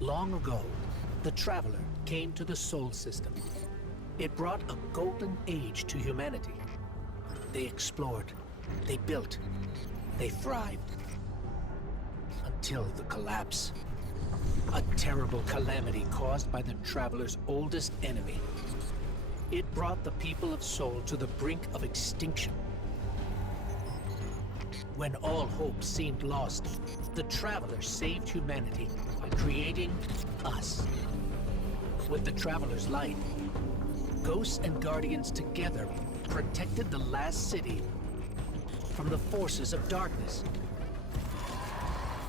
Long ago, the Traveler came to the Sol System. It brought a golden age to humanity. They explored, they built, they thrived. Until the collapse. A terrible calamity caused by the Traveler's oldest enemy. It brought the people of Sol to the brink of extinction. When all hope seemed lost, the Traveler saved humanity by creating us. With the Traveler's light, Ghosts and Guardians together protected the last city from the forces of darkness,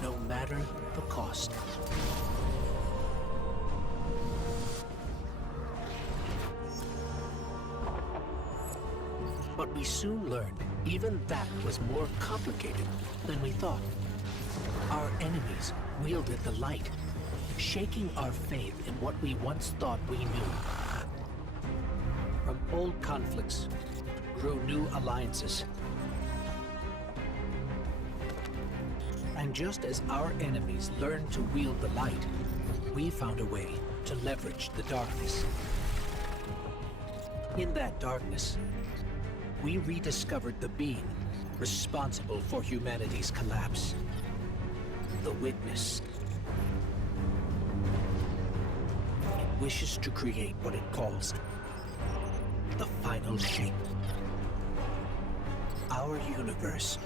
no matter the cost. But we soon learned even that was more complicated than we thought. Our enemies wielded the light, shaking our faith in what we once thought we knew. From old conflicts grew new alliances. And just as our enemies learned to wield the light, we found a way to leverage the darkness. In that darkness, we rediscovered the being responsible for humanity's collapse. The Witness. It wishes to create what it calls the final shape. Our universe,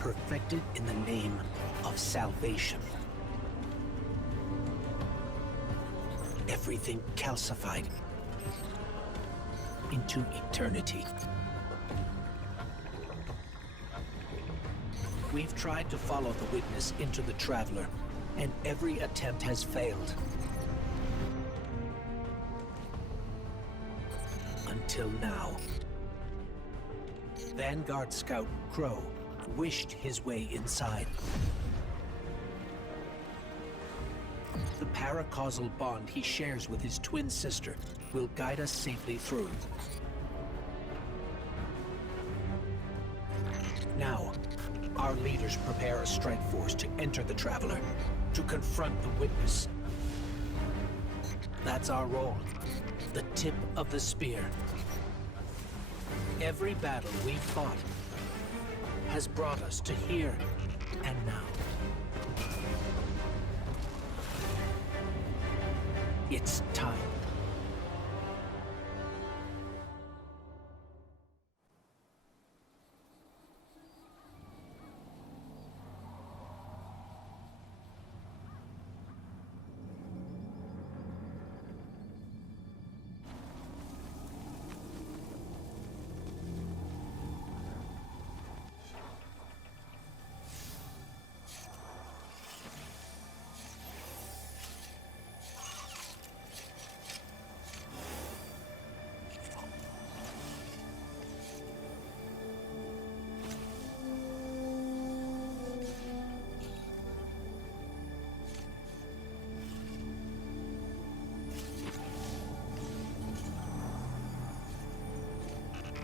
perfected in the name of salvation. Everything calcified into eternity. We've tried to follow the Witness into the Traveler, and every attempt has failed. Until now. Vanguard Scout Crow wished his way inside. The paracausal bond he shares with his twin sister will guide us safely through. Now, our leaders prepare a strike force to enter the Traveler, to confront the Witness. That's our role, the tip of the spear. Every battle we've fought has brought us to here and now. It's time.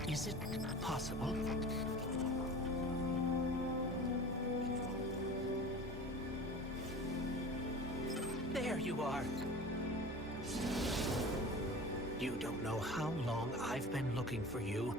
Is it possible? There you are! You don't know how long I've been looking for you.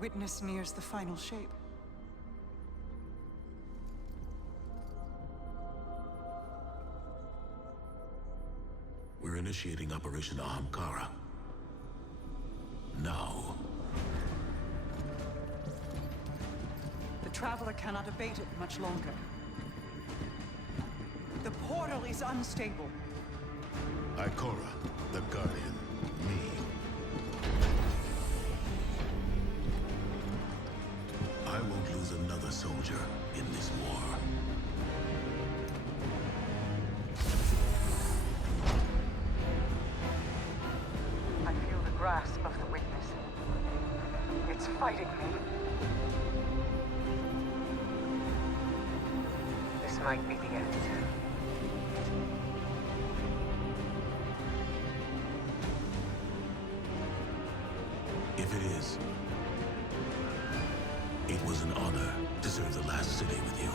witness nears the final shape. We're initiating Operation Ahamkara. Now. The Traveler cannot abate it much longer. The portal is unstable. Ikora, the Guardian, me. I won't lose another soldier in this war. I feel the grasp of the witness. It's fighting me. This might be the end. If it is, it was an honor to serve the last city with you.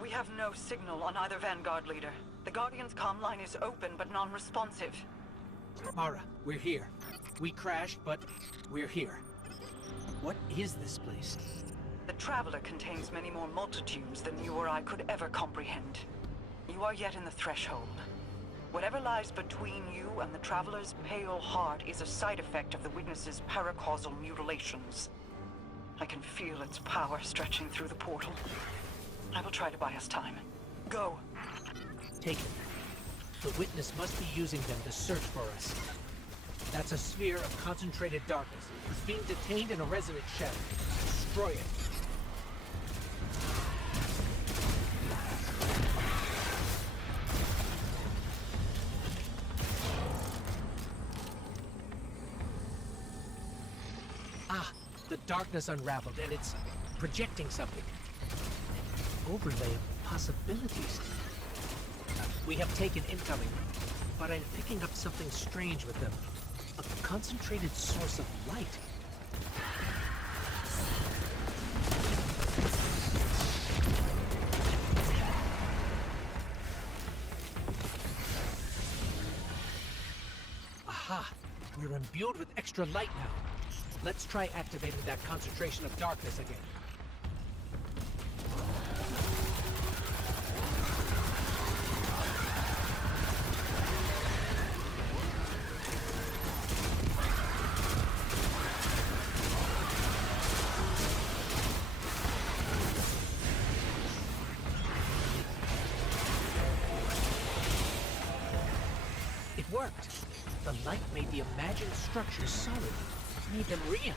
We have no signal on either Vanguard leader. The Guardian's comm line is open but non-responsive. Mara, we're here. We crashed, but we're here. What is this place? The Traveler contains many more multitudes than you or I could ever comprehend. You are yet in the threshold. Whatever lies between you and the Traveler's pale heart is a side effect of the Witness's paracausal mutilations. I can feel its power stretching through the portal. I will try to buy us time. Go. Take it. The Witness must be using them to search for us. That's a sphere of concentrated darkness. It's being detained in a resonant shell. Destroy it. Ah, the darkness unraveled and it's projecting something. Overlay of possibilities. We have taken incoming, but I'm picking up something strange with them. A concentrated source of light. Aha! We're imbued with extra light now. Let's try activating that concentration of darkness again. It worked. The light made the imagined structures solid, made them real.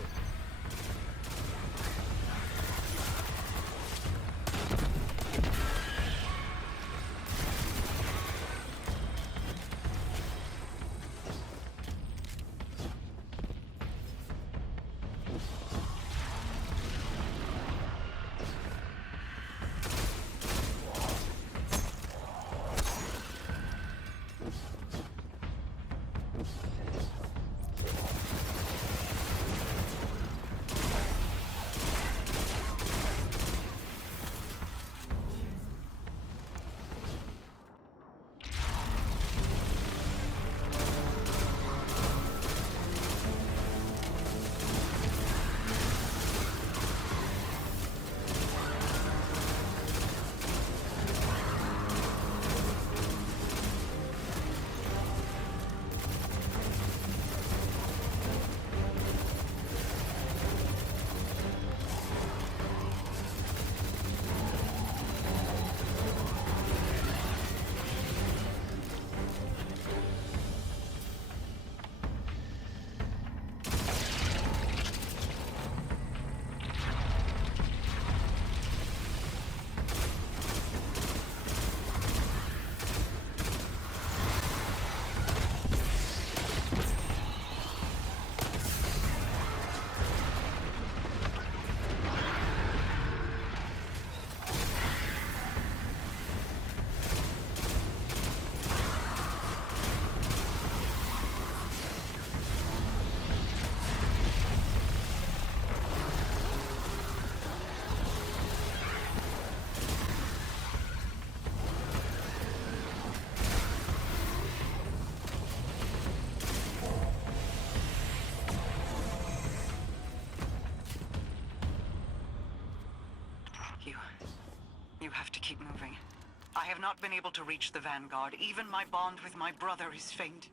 not been able to reach the Vanguard. Even my bond with my brother is faint.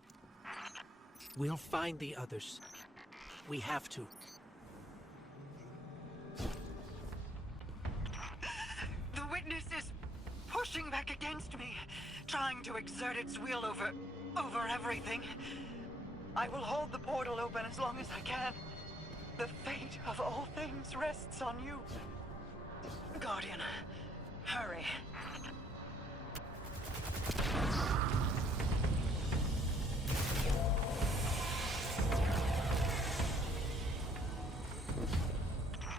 We'll find the others. We have to. The Witness is pushing back against me, trying to exert its will over everything. I will hold the portal open as long as I can. The fate of all things rests on you. Guardian, hurry.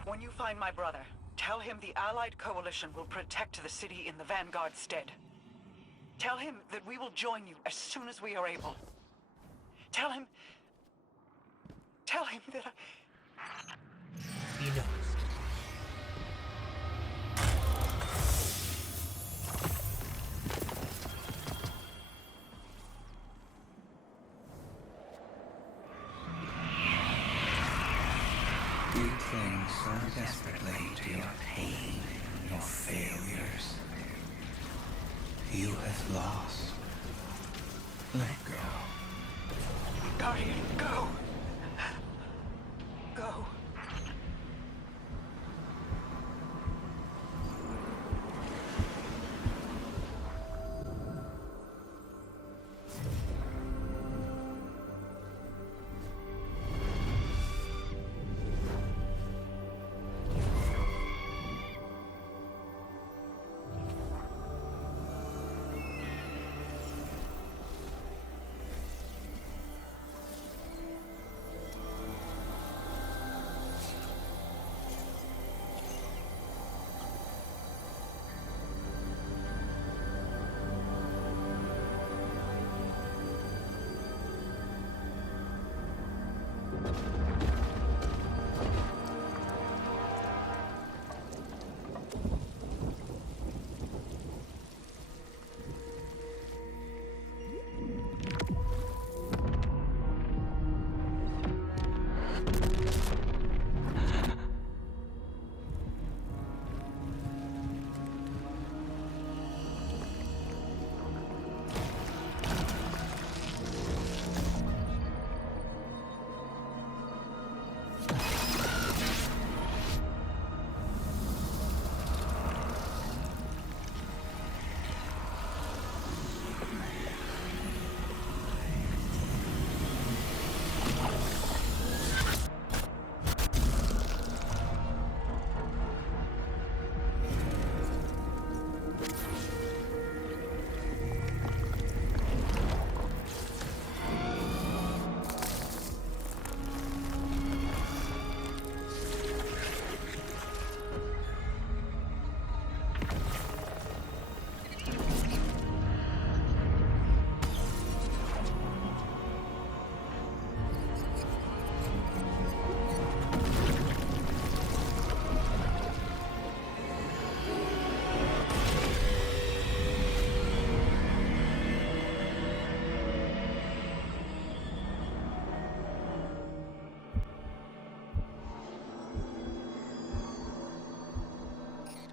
When you find my brother, tell him the Allied Coalition will protect the city in the Vanguard's stead. Tell him that we will join you as soon as we are able. Tell him that He knows. You cling so desperately to your pain, your failures. You have lost. Let go. Guardian, go! Go.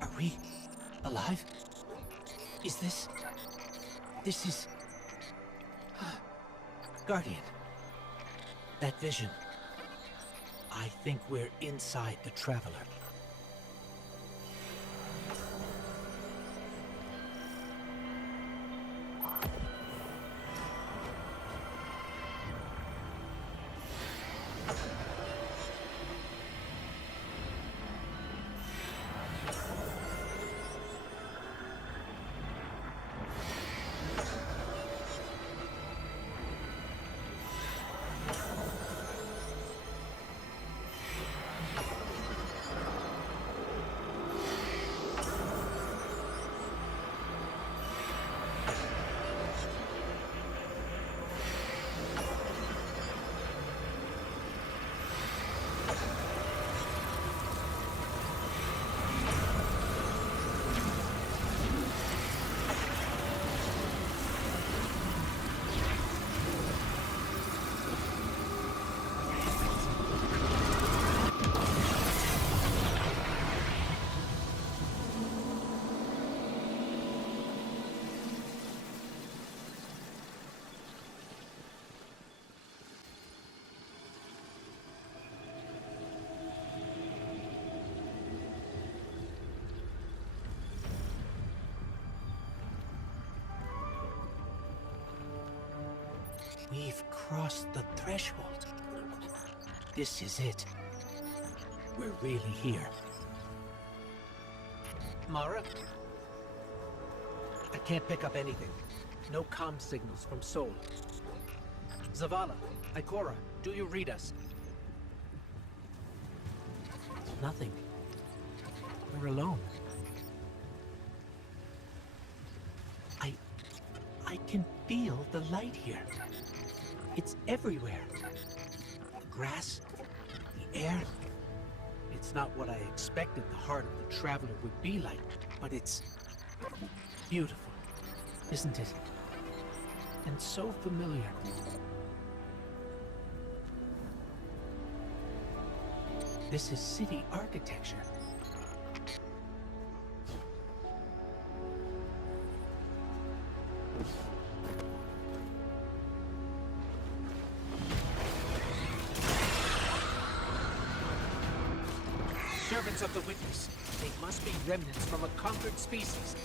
Are we alive? Is this... This is... Guardian. That vision. I think we're inside the Traveler. We've crossed the threshold. This is it. We're really here. Mara? I can't pick up anything. No comm signals from Sol. Zavala, Ikora, do you read us? Nothing. We're alone. I can feel the light here. It's everywhere. The grass, the air. It's not what I expected the heart of the Traveler would be like, but it's beautiful, isn't it? And so familiar. This is city architecture. Servants of the Witness. They must be remnants from a conquered species.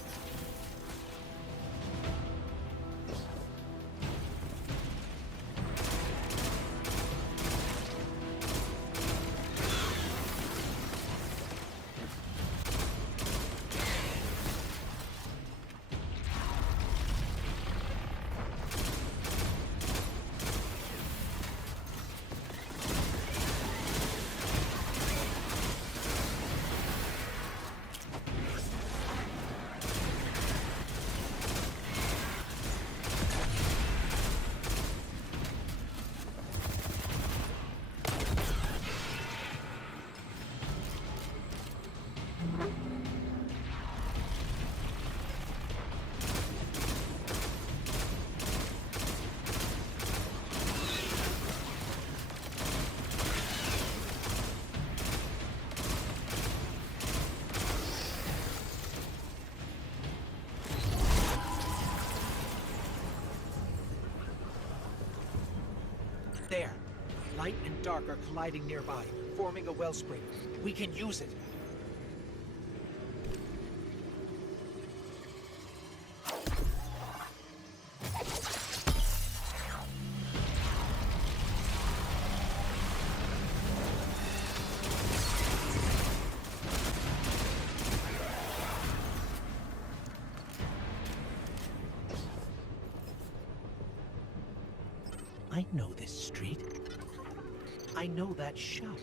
There. Light and dark are colliding nearby, forming a wellspring. We can use it. I know this street. I know that shop.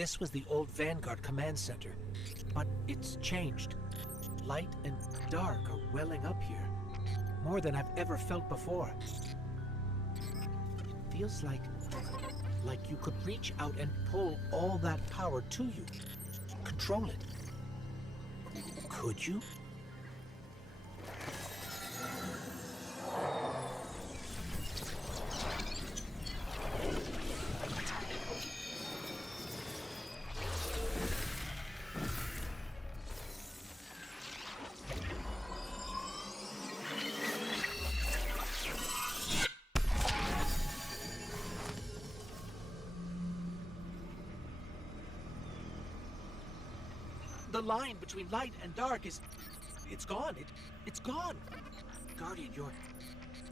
this was the old Vanguard command center, but it's changed. Light and dark are welling up here, more than I've ever felt before. Feels like you could reach out and pull all that power to you, control it. Could you? The line between light and dark it's gone. It's gone. Guardian,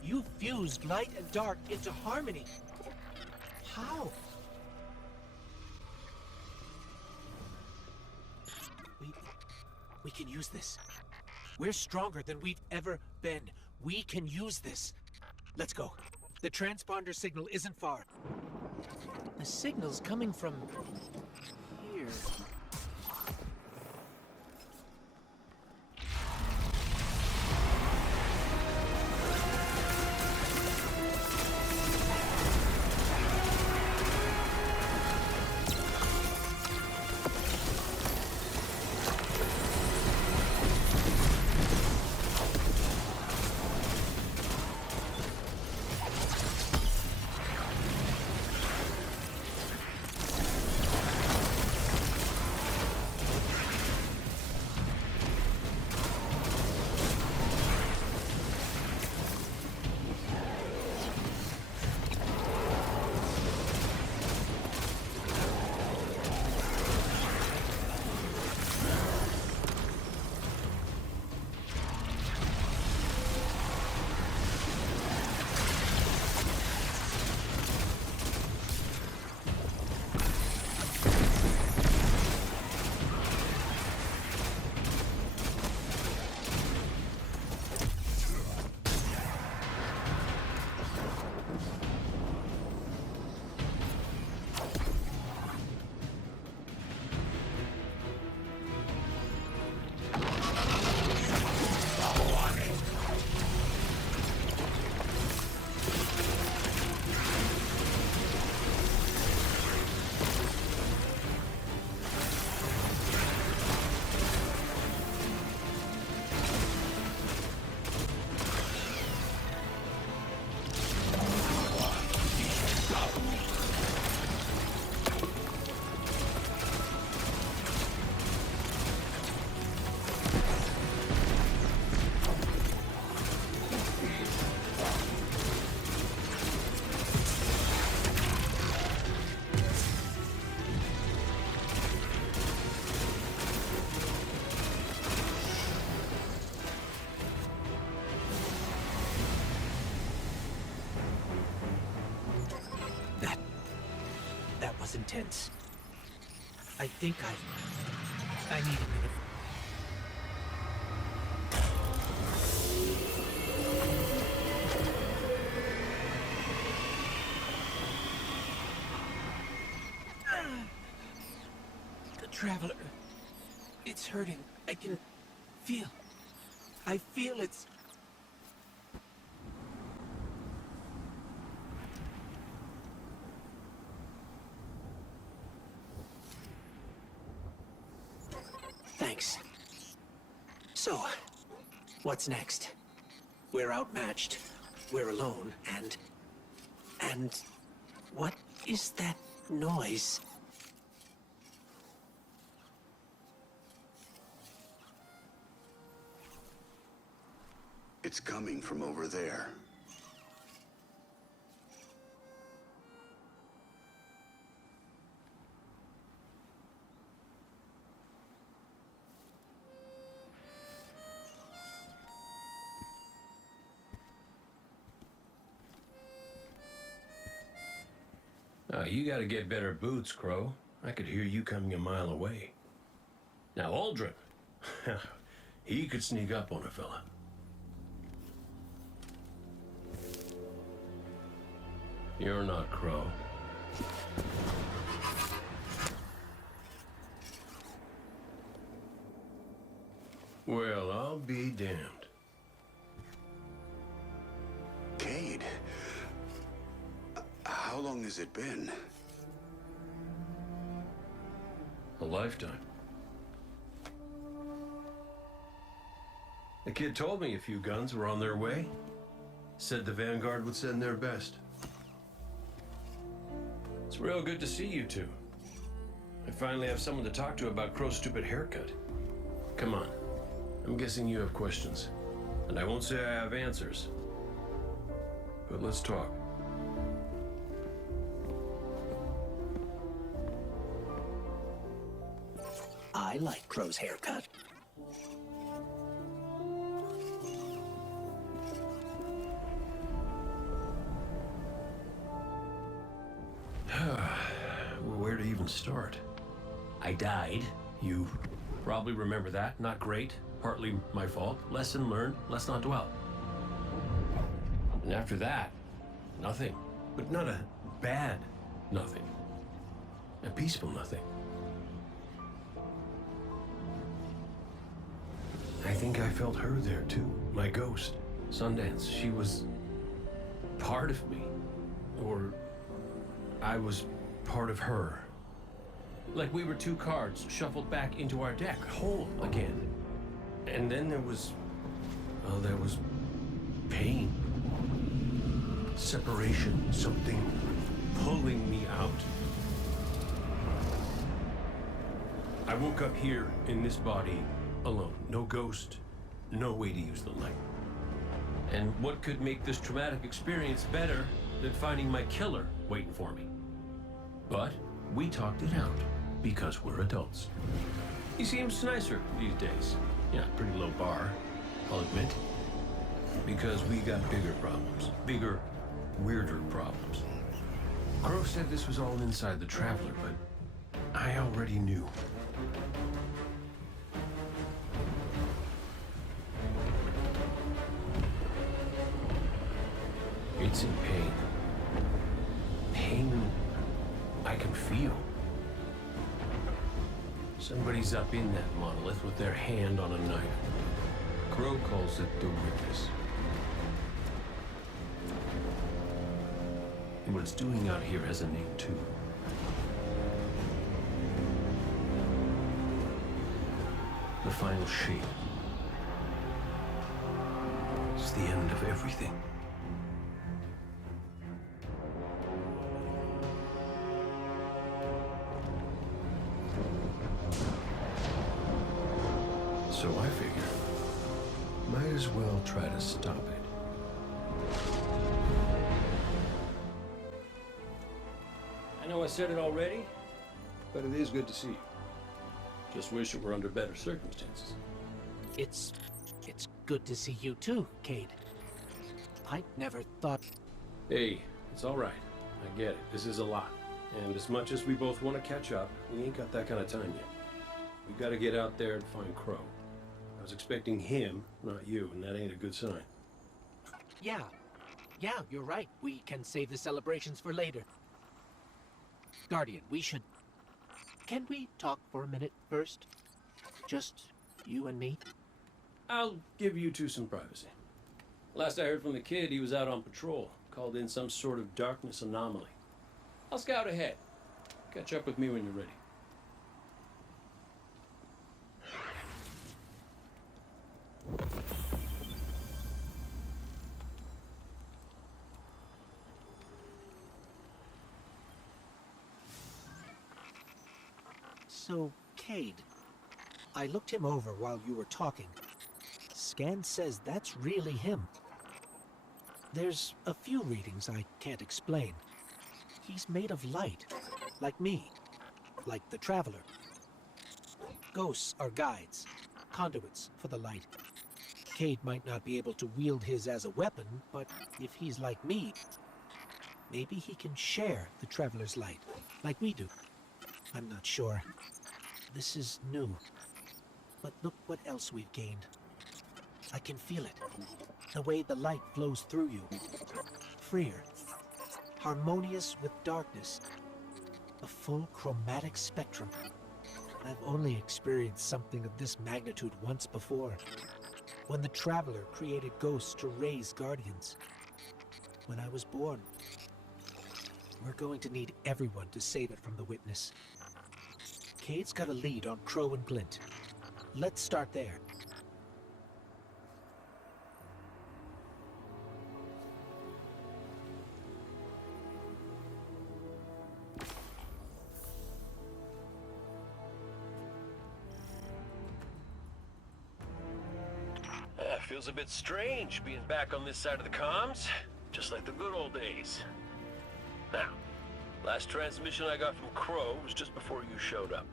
you fused light and dark into harmony. How? We can use this. We're stronger than we've ever been. We can use this. Let's go. The transponder signal isn't far. The signal's coming from here. Was intense. I think I need a minute. The Traveler. It's hurting. I can feel. I feel it's... Thanks. So, what's next? We're outmatched. We're alone, and... what is that noise? It's coming from over there. You gotta get better boots, Crow. I could hear you coming a mile away. Now, Aldrin, he could sneak up on a fella. You're not Crow. Well, I'll be damned. Cade, how long has it been? A lifetime. The kid told me a few guns were on their way. Said the Vanguard would send their best. It's real good to see you two. I finally have someone to talk to about Crow's stupid haircut. Come on. I'm guessing you have questions. And I won't say I have answers. But let's talk. I like Crow's haircut. Where to even start? I died. You probably remember that. Not great. Partly my fault. Lesson learned. Let's not dwell. And after that, nothing. But not a bad nothing. A peaceful nothing. I think I felt her there too. My ghost. Sundance. She was part of me. Or I was part of her. Like we were two cards shuffled back into our deck, whole again. And then there was pain. Separation, something pulling me out. I woke up here in this body alone. No ghost, no way to use the light. And what could make this traumatic experience better than finding my killer waiting for me? But we talked it out because we're adults. He seems nicer these days. Yeah, pretty low bar, I'll admit. Because we got bigger problems. Bigger, weirder problems. Crow said this was all inside the Traveler, but I already knew. It's in pain. Pain I can feel. Somebody's up in that monolith with their hand on a knife. Crow calls it the Witness. And what it's doing out here has a name too. The final shape. It's the end of everything. So I figure, might as well try to stop it. I know I said it already, but it is good to see you. Just wish it were under better circumstances. It's good to see you too, Cade. I never thought... Hey, it's all right. I get it. This is a lot. And as much as we both want to catch up, we ain't got that kind of time yet. We got to get out there and find Crow. I was expecting him, not you, and that ain't a good sign. Yeah, you're right. We can save the celebrations for later. Guardian, we should... Can we talk for a minute first? Just you and me? I'll give you two some privacy. Last I heard from the kid, he was out on patrol, called in some sort of darkness anomaly. I'll scout ahead. Catch up with me when you're ready. So, Cade, I looked him over while you were talking. Scan says that's really him. There's a few readings I can't explain. He's made of light, like me, like the Traveler. Ghosts are guides, conduits for the light. Cade might not be able to wield his as a weapon, but if he's like me, maybe he can share the Traveler's light, like we do. I'm not sure. This is new. But look what else we've gained. I can feel it. The way the light flows through you. Freer. Harmonious with darkness. A full chromatic spectrum. I've only experienced something of this magnitude once before. When the Traveler created ghosts to raise guardians. When I was born. We're going to need everyone to save it from the Witness. Cade's got a lead on Crow and Glint. Let's start there. Feels a bit strange being back on this side of the comms, just like the good old days. Now, last transmission I got from Crow was just before you showed up.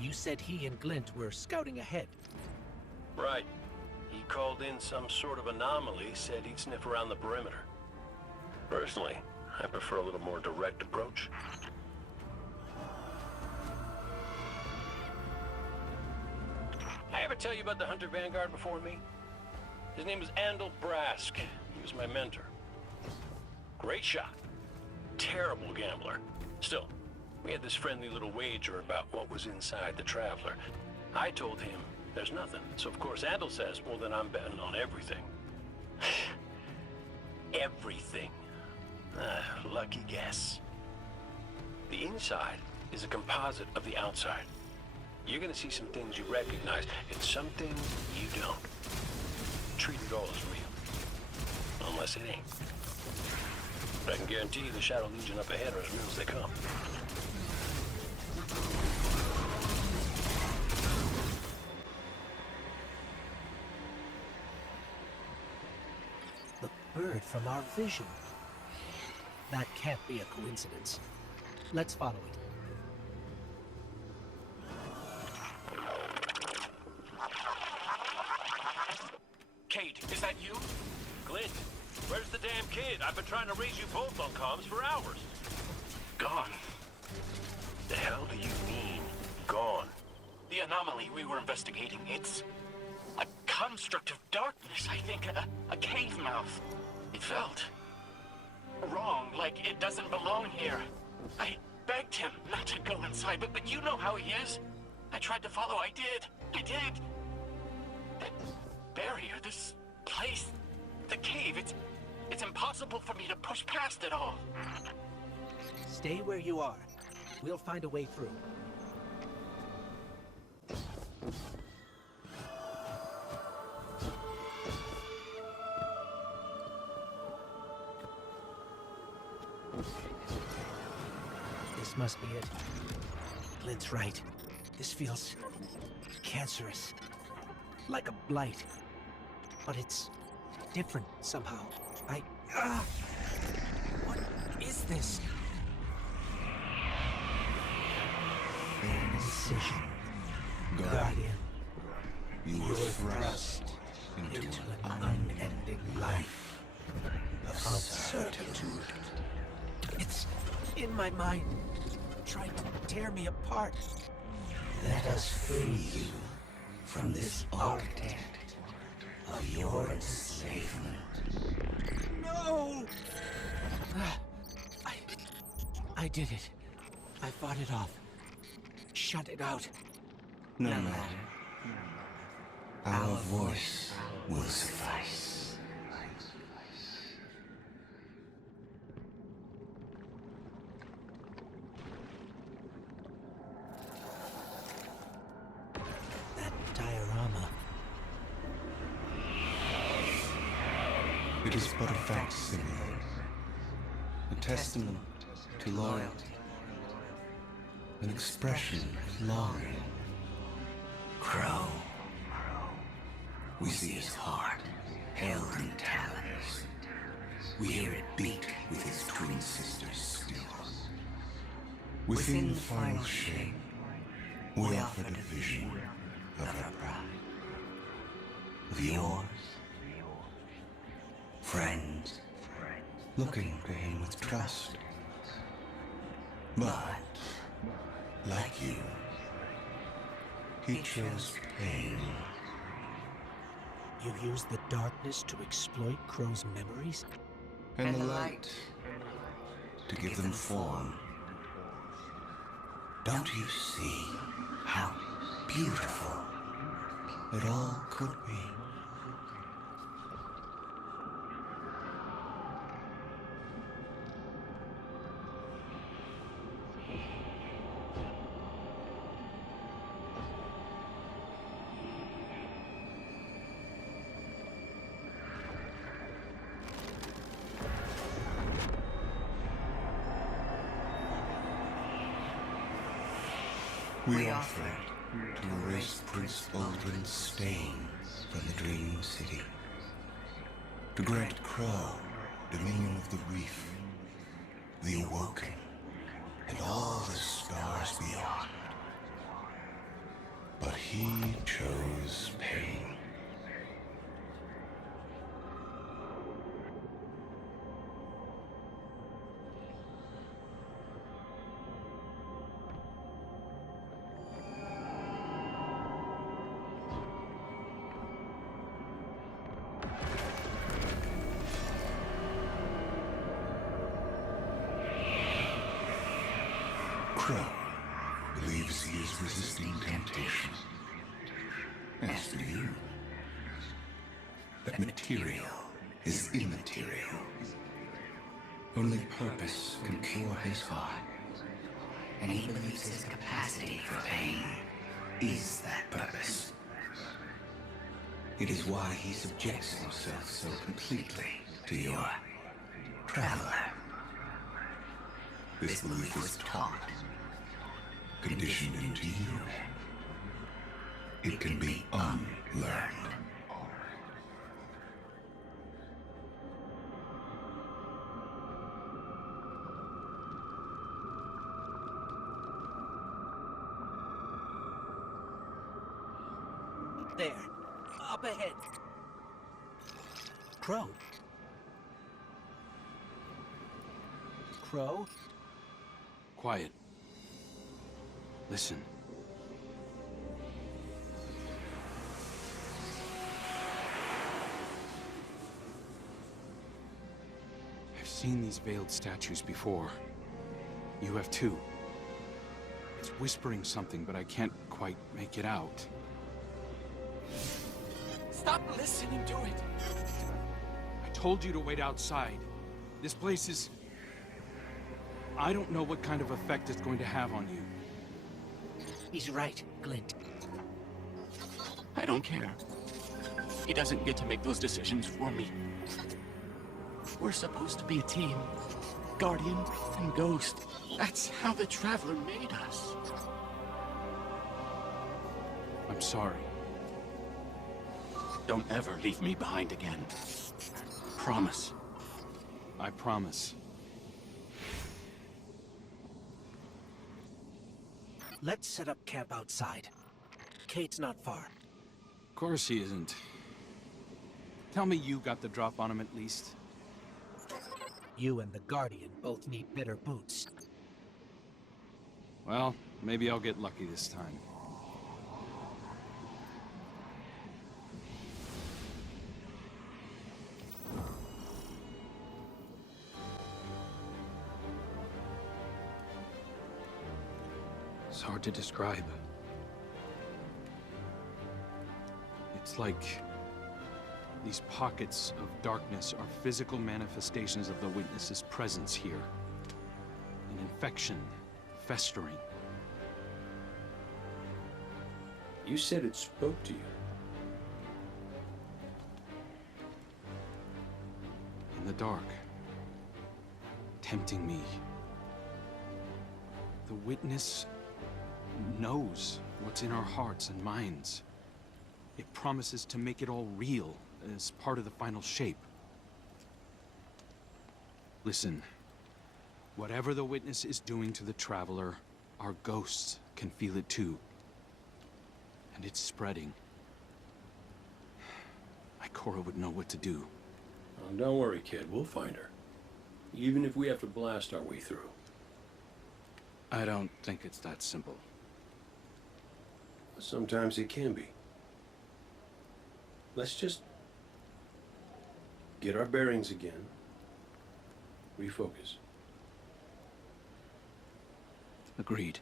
You said he and Glint were scouting ahead. Right. He called in some sort of anomaly, said he'd sniff around the perimeter. Personally, I prefer a little more direct approach. I ever tell you about the Hunter Vanguard before me? His name was Andal Brask. He was my mentor. Great shot. Terrible gambler. Still, we had this friendly little wager about what was inside the Traveler. I told him there's nothing. So of course Andal says, well then I'm betting on everything. Everything. Lucky guess. The inside is a composite of the outside. You're gonna see some things you recognize, and some things you don't. Treat it all as real. Unless it ain't. But I can guarantee you the Shadow Legion up ahead are as real as they come. The bird from our vision. That can't be a coincidence. Let's follow it. Cade, is that you? Glint, where's the damn kid? I've been trying to raise you both on comms for hours. Gone. The hell do you mean, gone? The anomaly we were investigating, it's a construct of darkness, I think. A cave mouth. It felt wrong, like it doesn't belong here. I begged him not to go inside, but you know how he is. I tried to follow, I did. That barrier, this place, the cave, it's impossible for me to push past it all. Stay where you are. We'll find a way through. This must be it. Glint's right. This feels cancerous. Like a blight. But it's different somehow. What is this? Incision. Guardian. You were thrust into an unending life of certitude. It's in my mind, trying to tear me apart. Let us free you from this architect of your enslavement. No! I did it. I fought it off. Shut it out. No matter. Our voice will suffice. That diorama. It is but a facsimile, a testament to loyalty, an expression of longing. Crow. We see his heart held in talons. We hear it beat with his twin sister's still. Within the final shape, we offered a vision of her pride, of yours. Friends, looking to him with trust. But, like you, he chose pain. You used the darkness to exploit Crow's memories? And the light to give them form. Don't you see? How beautiful it all could be. We offer it to erase Prince Baldwin's stain from the Dream City. To grant Crow dominion of the Reef, the Awoken, and all the stars beyond. But he chose pain. Crow believes he is resisting temptation. As do you. That material is immaterial. Only purpose can cure his heart. And he believes his capacity for pain is that purpose. It is why he subjects himself so completely to your traveler. This belief was taught, conditioned into you. It can be unlearned. There. Up ahead. Crow. Crow? Quiet. Listen. I've seen these veiled statues before. You have too. It's whispering something, but I can't quite make it out. Stop listening to it! I told you to wait outside. This place is... I don't know what kind of effect it's going to have on you. He's right, Glint. I don't care. He doesn't get to make those decisions for me. We're supposed to be a team. Guardian and Ghost. That's how the Traveler made us. I'm sorry. Don't ever leave me behind again. Promise. I promise. Let's set up camp outside. Kate's not far. Of course he isn't. Tell me you got the drop on him at least. You and the Guardian both need better boots. Well, maybe I'll get lucky this time. It's hard to describe. It's like these pockets of darkness are physical manifestations of the Witness's presence here. An infection, festering. You said it spoke to you. In the dark. Tempting me. The Witness knows what's in our hearts and minds. It promises to make it all real as part of the final shape. Listen, whatever the Witness is doing to the Traveler, our ghosts can feel it too. And it's spreading. Ikora would know what to do. Oh, don't worry, kid. We'll find her. Even if we have to blast our way through. I don't think it's that simple. Sometimes it can be. Let's just get our bearings again. Refocus. Agreed.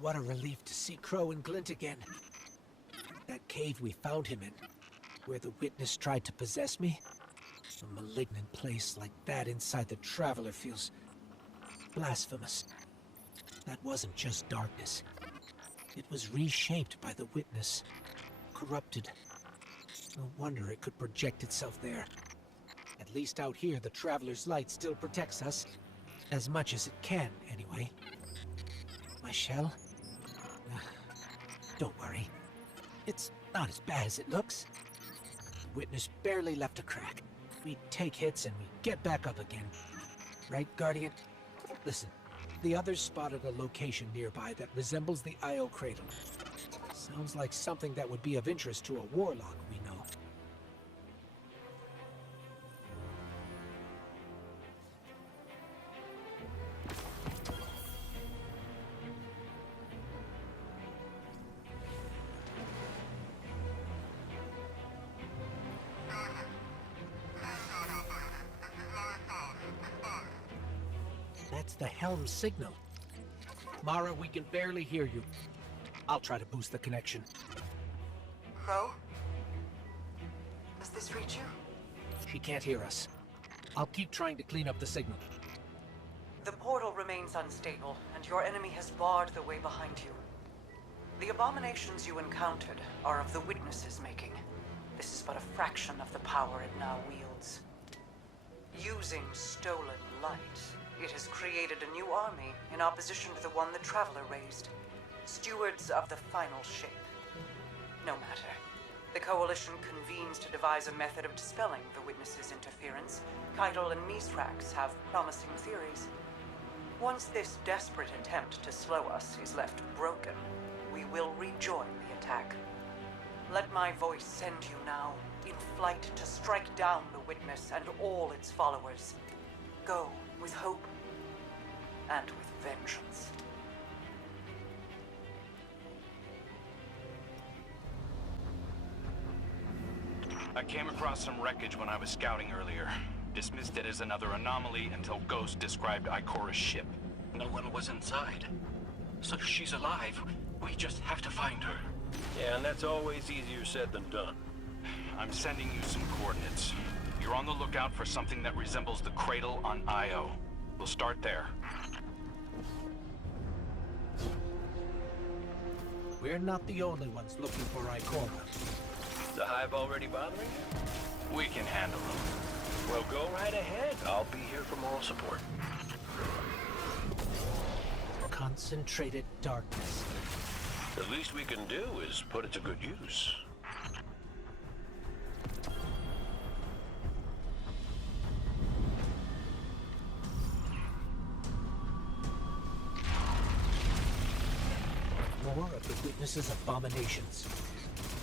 What a relief to see Crow and Glint again. That cave we found him in, where the witness tried to possess me. A malignant place like that inside the Traveler feels blasphemous. That wasn't just darkness. It was reshaped by the witness. Corrupted. No wonder it could project itself there. At least out here, the Traveler's light still protects us. As much as it can, anyway. My shell? Don't worry. It's not as bad as it looks. The witness barely left a crack. We take hits and we get back up again. Right, Guardian? Listen, the others spotted a location nearby that resembles the Io Cradle. Sounds like something that would be of interest to a warlock we know. That's the helm signal. Mara, we can barely hear you. I'll try to boost the connection. Crow? Does this reach you? She can't hear us. I'll keep trying to clean up the signal. The portal remains unstable, and your enemy has barred the way behind you. The abominations you encountered are of the Witness's making. This is but a fraction of the power it now wields. Using stolen light, it has created a new army in opposition to the one the Traveler raised. Stewards of the final shape. No matter. The Coalition convenes to devise a method of dispelling the Witness's interference. Keitel and Mithrax have promising theories. Once this desperate attempt to slow us is left broken, we will rejoin the attack. Let my voice send you now, in flight to strike down the Witness and all its followers. Go with hope and with vengeance. I came across some wreckage when I was scouting earlier. Dismissed it as another anomaly until Ghost described Ikora's ship. No one was inside. So she's alive. We just have to find her. Yeah, and that's always easier said than done. I'm sending you some coordinates. You're on the lookout for something that resembles the cradle on Io. We'll start there. We're not the only ones looking for Ikora. The hive already bothering you? We can handle them. Well, go right ahead. I'll be here for moral support. Concentrated darkness. The least we can do is put it to good use. More of the Witness's abominations.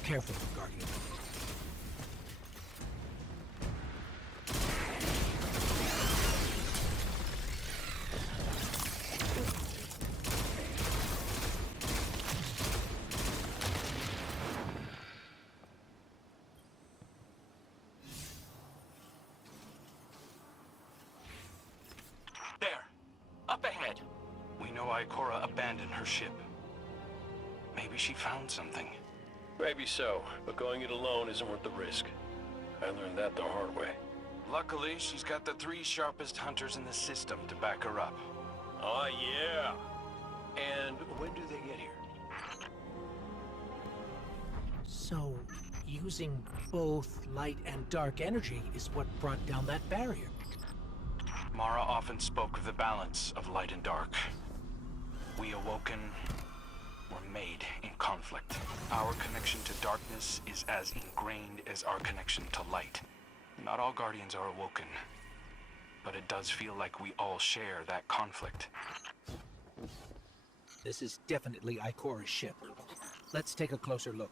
Careful, Guardian. There. Up ahead. We know Ikora abandoned her ship. Maybe she found something. Maybe so, but going it alone isn't worth the risk. I learned that the hard way. Luckily, she's got the 3 sharpest hunters in the system to back her up. Oh, yeah. And when do they get here? So, using both light and dark energy is what brought down that barrier. Mara often spoke of the balance of light and dark. We Awoken were made in conflict. Our connection to darkness is as ingrained as our connection to light. Not all Guardians are Awoken, but it does feel like we all share that conflict. This is definitely Ikora's ship. Let's take a closer look.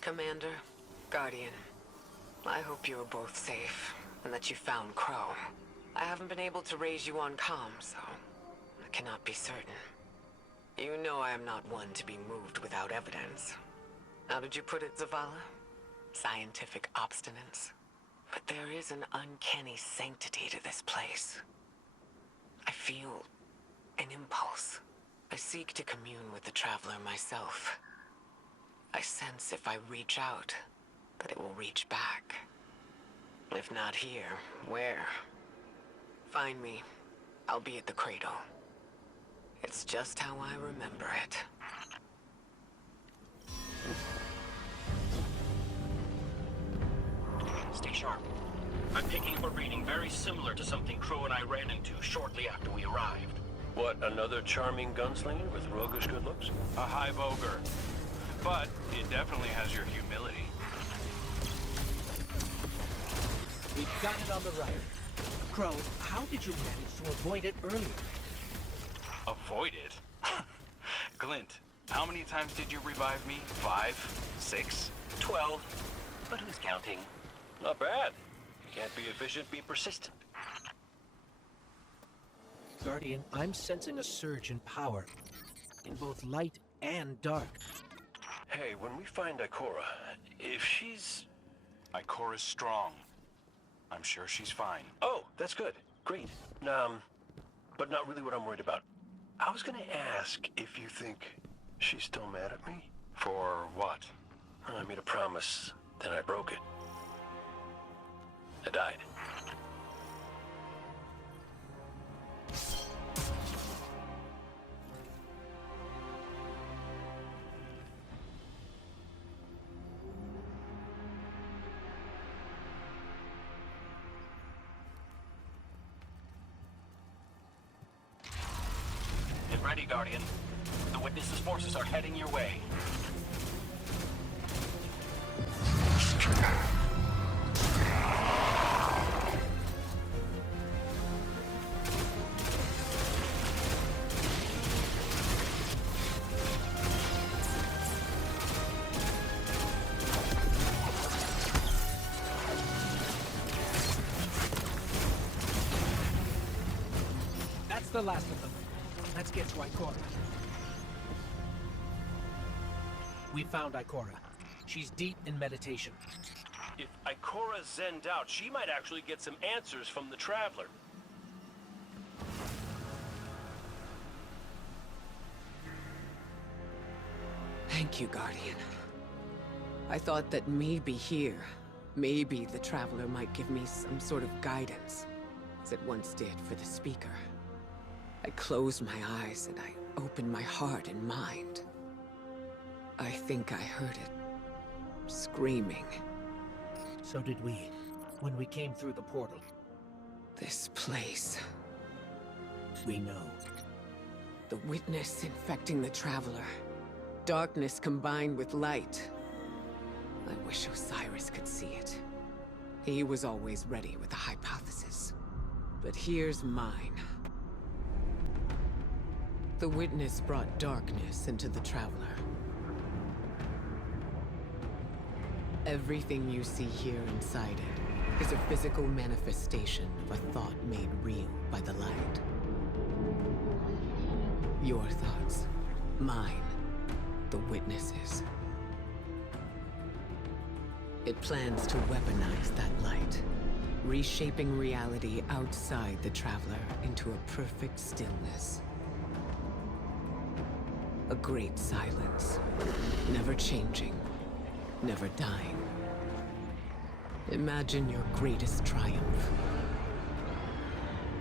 Commander, Guardian, I hope you are both safe, and that you found Crow. I haven't been able to raise you on comm, so I cannot be certain. You know I am not one to be moved without evidence. How did you put it, Zavala? Scientific obstinance? But there is an uncanny sanctity to this place. I feel an impulse. I seek to commune with the Traveler myself. I sense if I reach out, that it will reach back. If not here, where? Find me. I'll be at the cradle. It's just how I remember it. Stay sharp. I'm picking up a reading very similar to something Crow and I ran into shortly after we arrived. What, another charming gunslinger with roguish good looks? A hive ogre. But it definitely has your humility. We've got it on the right. Crow, how did you manage to avoid it earlier? Avoid it? Glint, how many times did you revive me? 5? 6? 12. But who's counting? Not bad. Can't be efficient, be persistent. Guardian, I'm sensing a surge in power. In both light and dark. Hey, when we find Ikora, if she's... Ikora's strong. I'm sure she's fine. Oh, that's good. Great. But not really what I'm worried about. I was gonna ask if you think she's still mad at me? For what? I made a promise, then I broke it. I died. Get ready, Guardian. The Witness's forces are heading your way. That's the last of them. Let's get to Ikora. We found Ikora. She's deep in meditation. If Ikora zenned out, she might actually get some answers from the Traveler. Thank you, Guardian. I thought that maybe here, maybe the Traveler might give me some sort of guidance, as it once did for the Speaker. I closed my eyes and I opened my heart and mind. I think I heard it screaming. So did we, when we came through the portal. This place. We know. The Witness infecting the Traveler. Darkness combined with light. I wish Osiris could see it. He was always ready with a hypothesis. But here's mine. The Witness brought darkness into the Traveler. Everything you see here inside it is a physical manifestation of a thought made real by the light. Your thoughts, mine, the Witness's. It plans to weaponize that light, reshaping reality outside the Traveler into a perfect stillness. A great silence, never changing, never dying. Imagine your greatest triumph,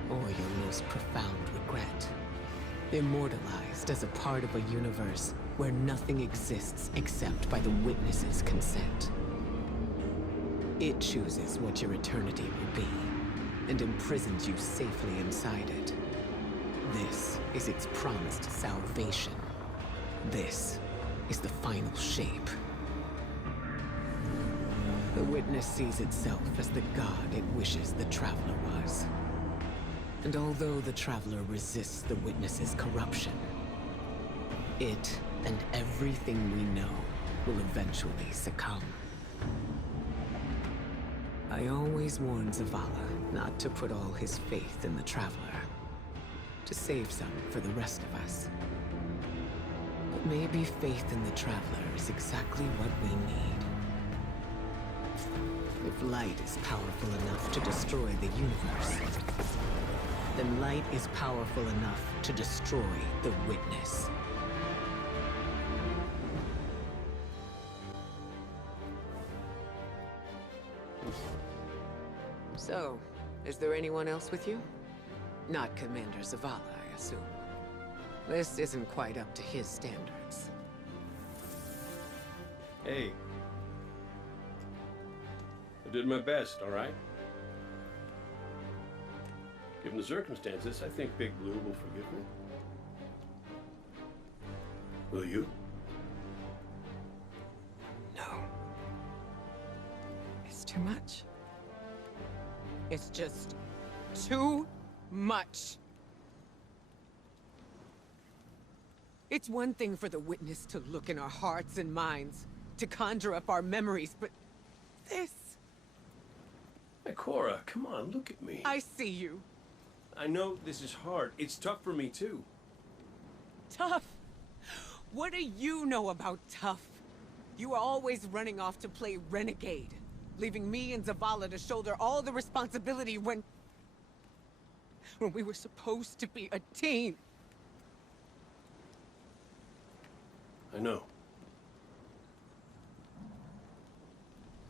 or your most profound regret. Immortalized as a part of a universe where nothing exists except by the Witness's consent. It chooses what your eternity will be, and imprisons you safely inside it. This is its promised salvation. This is the final shape. The Witness sees itself as the god it wishes the Traveler was. And although the Traveler resists the Witness's corruption, it and everything we know will eventually succumb. I always warn Zavala not to put all his faith in the Traveler, to save some for the rest of us. But maybe faith in the Traveler is exactly what we need. If light is powerful enough to destroy the universe, then light is powerful enough to destroy the Witness. So, is there anyone else with you? Not Commander Zavala, I assume. This isn't quite up to his standards. Hey. I did my best, all right? Given the circumstances, I think Big Blue will forgive me. Will you? No. It's too much. It's just too much. It's one thing for the Witness to look in our hearts and minds, to conjure up our memories, but this... Ikora, come on, look at me. I see you. I know this is hard. It's tough for me, too. Tough? What do you know about tough? You were always running off to play renegade, leaving me and Zavala to shoulder all the responsibility when we were supposed to be a team. I know.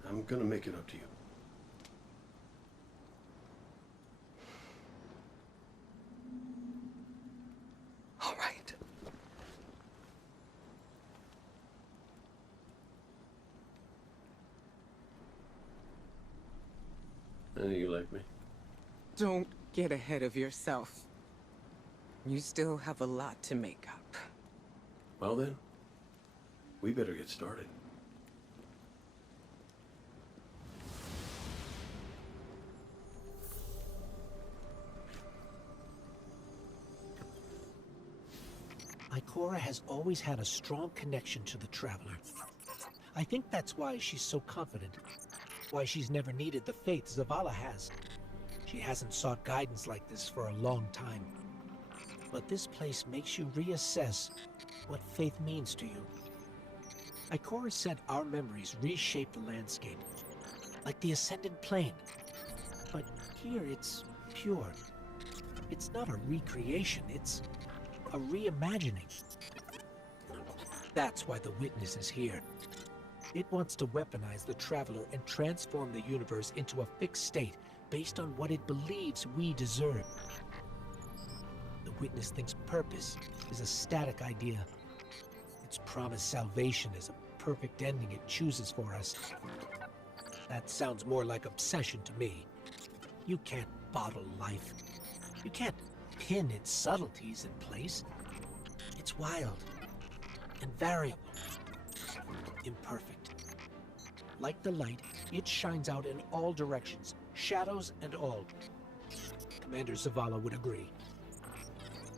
I'm gonna make it up to you. All right. I know you like me. Don't get ahead of yourself. You still have a lot to make up. Well then, we better get started. Ikora has always had a strong connection to the Traveler. I think that's why she's so confident. Why she's never needed the faith Zavala has. She hasn't sought guidance like this for a long time. But this place makes you reassess what faith means to you. Ikora said our memories reshape the landscape, like the Ascended Plane. But here it's pure. It's not a recreation, it's a reimagining. That's why the Witness is here. It wants to weaponize the Traveler and transform the universe into a fixed state based on what it believes we deserve. The Witness thinks purpose is a static idea. Its promised salvation is a perfect ending it chooses for us. That sounds more like obsession to me. You can't bottle life. You can't pin its subtleties in place. It's wild and variable, imperfect. Like the light, it shines out in all directions, shadows and all. Commander Zavala would agree.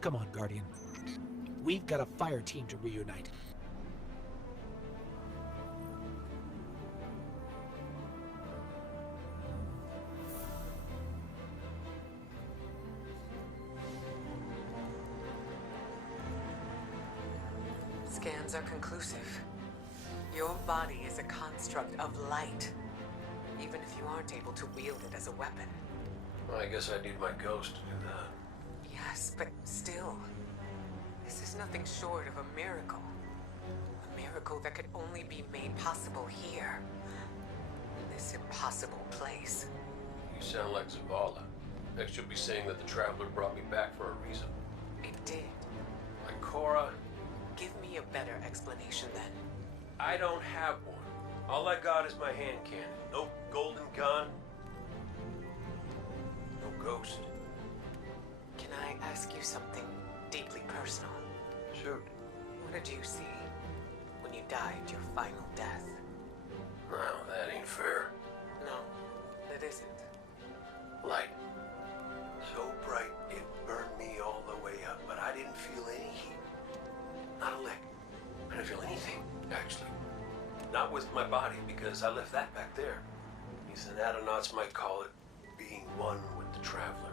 Come on, Guardian. We've got a fire team to reunite. Scans are conclusive. Your body is a construct of light, even if you aren't able to wield it as a weapon. Well, I guess I need my ghost to do that. Yes, but still, this is nothing short of a miracle. A miracle that could only be made possible here, in this impossible place. You sound like Zavala. Next you'll be saying that the Traveler brought me back for a reason. It did. Ikora, Give me a better explanation then. I don't have one. All I got is my hand cannon. No golden gun. No ghost. Can I ask you something deeply personal? Shoot. What did you see when you died your final death? No, that ain't fair. No, it isn't. Light. So bright it burned me all the way up, but I didn't feel any heat. Not a lick. I didn't feel anything, actually. Not with my body, because I left that back there. These anatonautes might call it being one with the Traveler.